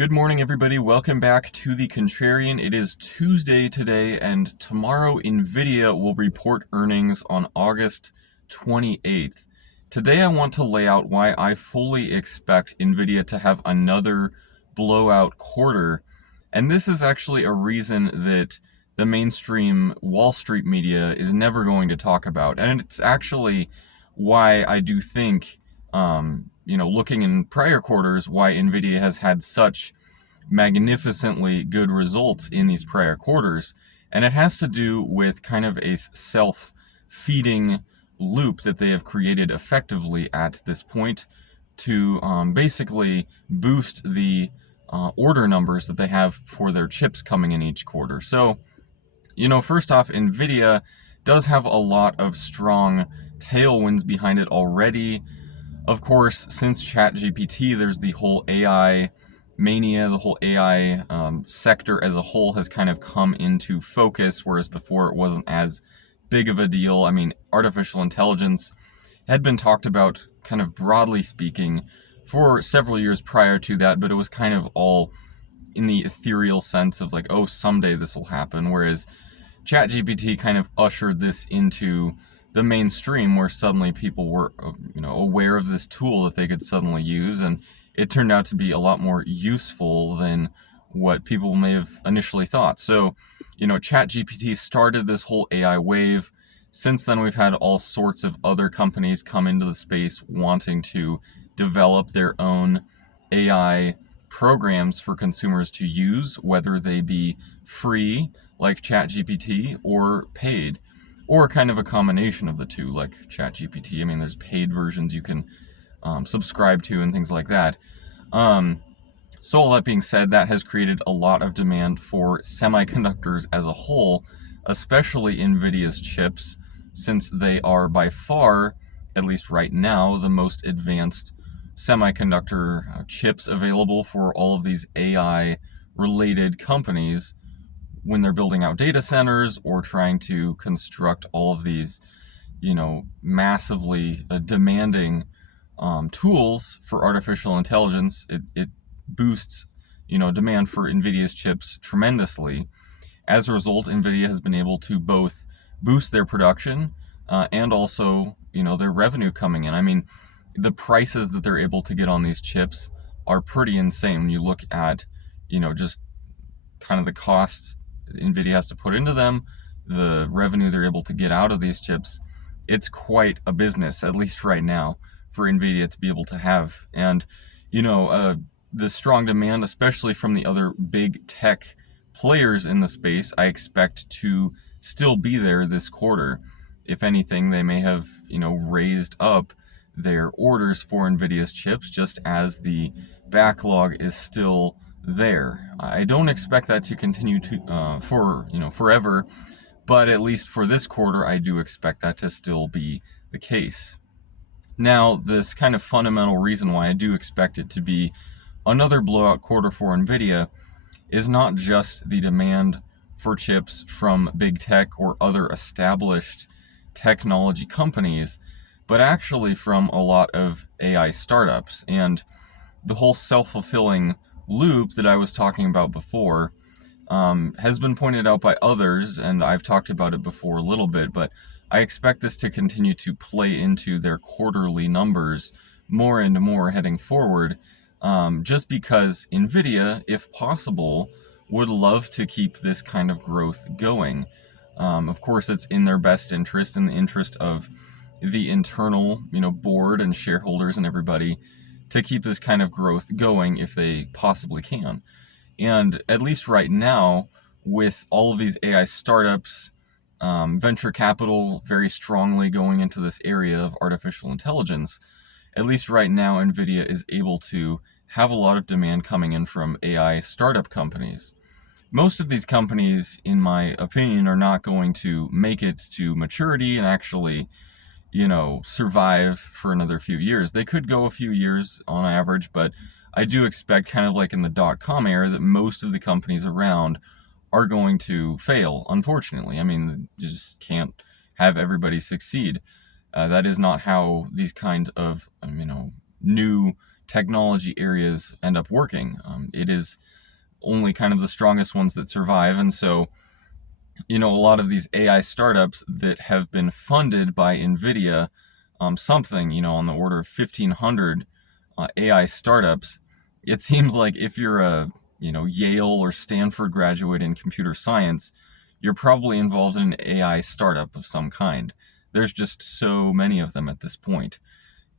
Good morning, everybody. Welcome back to The Contrarian. It is Tuesday today, and tomorrow NVIDIA will report earnings on August 28th. Today I want to lay out why I fully expect NVIDIA to have another blowout quarter, and this is actually a reason that the mainstream Wall Street media is never going to talk about, and it's actually why I do think looking in prior quarters, why NVIDIA has had such magnificently good results in these prior quarters. And it has to do with kind of a self-feeding loop that they have created effectively at this point to basically boost the order numbers that they have for their chips coming in each quarter. So, first off, NVIDIA does have a lot of strong tailwinds behind it already. Of course, since ChatGPT, there's the whole AI mania, the whole AI sector as a whole has kind of come into focus, whereas before it wasn't as big of a deal. I mean, artificial intelligence had been talked about, kind of broadly speaking, for several years prior to that, but it was kind of all in the ethereal sense of like, oh, someday this will happen, whereas ChatGPT kind of ushered this into the mainstream where suddenly people were aware of this tool that they could suddenly use, and it turned out to be a lot more useful than what people may have initially thought. So, ChatGPT started this whole AI wave. Since then, we've had all sorts of other companies come into the space wanting to develop their own AI programs for consumers to use, whether they be free, like ChatGPT, or paid, or kind of a combination of the two, like ChatGPT. I mean, there's paid versions you can subscribe to and things like that. So all that being said, that has created a lot of demand for semiconductors as a whole, especially NVIDIA's chips, since they are by far, at least right now, the most advanced semiconductor chips available for all of these AI-related companies when they're building out data centers or trying to construct all of these, massively demanding tools for artificial intelligence. It boosts, demand for NVIDIA's chips tremendously. As a result, NVIDIA has been able to both boost their production and also, their revenue coming in. I mean, the prices that they're able to get on these chips are pretty insane when you look at, just kind of the costs NVIDIA has to put into them, the revenue they're able to get out of these chips. It's quite a business, at least right now, for NVIDIA to be able to have. And, the strong demand, especially from the other big tech players in the space, I expect to still be there this quarter. If anything, they may have, raised up their orders for NVIDIA's chips just as the backlog is still there. I don't expect that to continue for forever, but at least for this quarter, I do expect that to still be the case. Now, this kind of fundamental reason why I do expect it to be another blowout quarter for NVIDIA is not just the demand for chips from big tech or other established technology companies, but actually from a lot of AI startups. And the whole self-fulfilling loop that I was talking about before has been pointed out by others, and I've talked about it before a little bit, but I expect this to continue to play into their quarterly numbers more and more heading forward, just because NVIDIA, if possible, would love to keep this kind of growth going. Of course, it's in their best interest, in the interest of the internal, board and shareholders and everybody, to keep this kind of growth going if they possibly can. And at least right now, with all of these AI startups, venture capital very strongly going into this area of artificial intelligence, at least right now, NVIDIA is able to have a lot of demand coming in from AI startup companies. Most of these companies, in my opinion, are not going to make it to maturity and actually survive for another few years. They could go a few years on average, but I do expect, kind of like in the dot-com era, that most of the companies around are going to fail, unfortunately. I mean, you just can't have everybody succeed. That is not how these kind of, new technology areas end up working. It is only kind of the strongest ones that survive, and so a lot of these AI startups that have been funded by NVIDIA, something, on the order of 1,500 AI startups, it seems like if you're a, Yale or Stanford graduate in computer science, you're probably involved in an AI startup of some kind. There's just so many of them at this point.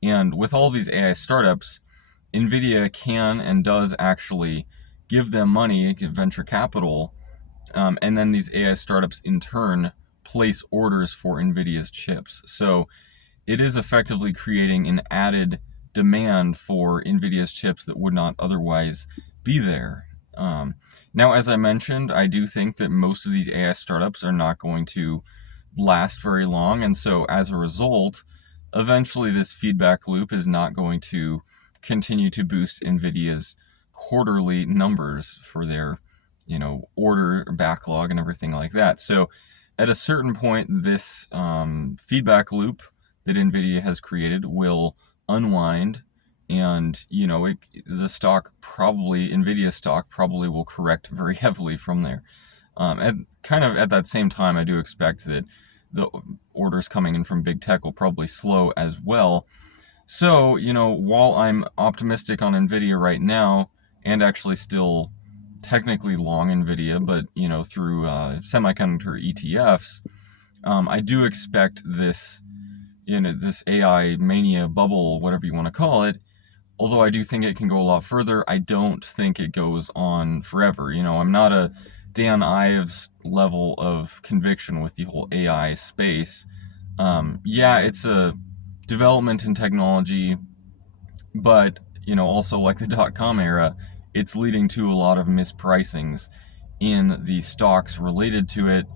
And with all these AI startups, NVIDIA can and does actually give them money, venture capital, and then these AI startups in turn place orders for NVIDIA's chips. So it is effectively creating an added demand for NVIDIA's chips that would not otherwise be there. Now, as I mentioned, I do think that most of these AI startups are not going to last very long, and so as a result, eventually this feedback loop is not going to continue to boost NVIDIA's quarterly numbers for their order backlog and everything like that. So at a certain point, this feedback loop that NVIDIA has created will unwind, and the stock probably, NVIDIA stock probably will correct very heavily from there. And kind of at that same time, I do expect that the orders coming in from big tech will probably slow as well. So, while I'm optimistic on NVIDIA right now, and actually still technically long NVIDIA, but, through semiconductor ETFs, I do expect this, this AI mania bubble, whatever you want to call it. Although I do think it can go a lot further, I don't think it goes on forever. I'm not a Dan Ives level of conviction with the whole AI space. Yeah, it's a development in technology, but also like the dot-com era, it's leading to a lot of mispricings in the stocks related to it.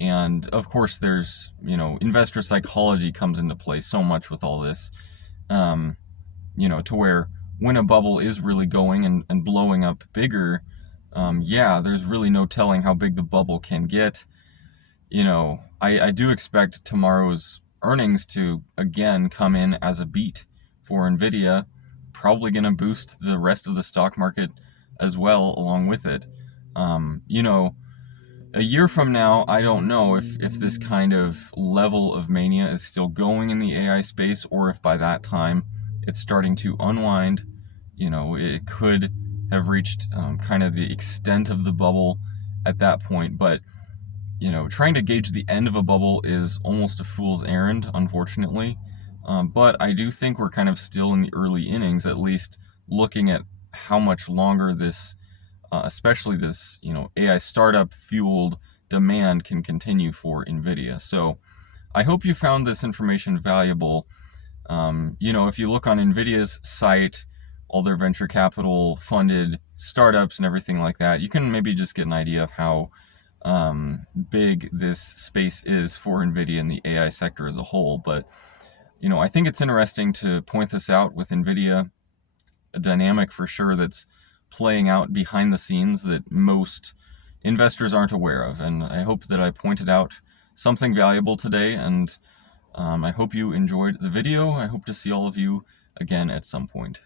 And of course, there's investor psychology comes into play so much with all this, to where when a bubble is really going and blowing up bigger, there's really no telling how big the bubble can get. I do expect tomorrow's earnings to again come in as a beat for NVIDIA, probably going to boost the rest of the stock market as well along with it. A year from now, I don't know if this kind of level of mania is still going in the AI space, or if by that time it's starting to unwind. It could have reached kind of the extent of the bubble at that point, but trying to gauge the end of a bubble is almost a fool's errand, unfortunately. But I do think we're kind of still in the early innings, at least looking at how much longer this, especially this, AI startup fueled demand can continue for NVIDIA. So I hope you found this information valuable. If you look on NVIDIA's site, all their venture capital funded startups and everything like that, you can maybe just get an idea of how big this space is for NVIDIA and the AI sector as a whole. But, I think it's interesting to point this out with NVIDIA, a dynamic for sure that's playing out behind the scenes that most investors aren't aware of. And I hope that I pointed out something valuable today, and I hope you enjoyed the video. I hope to see all of you again at some point.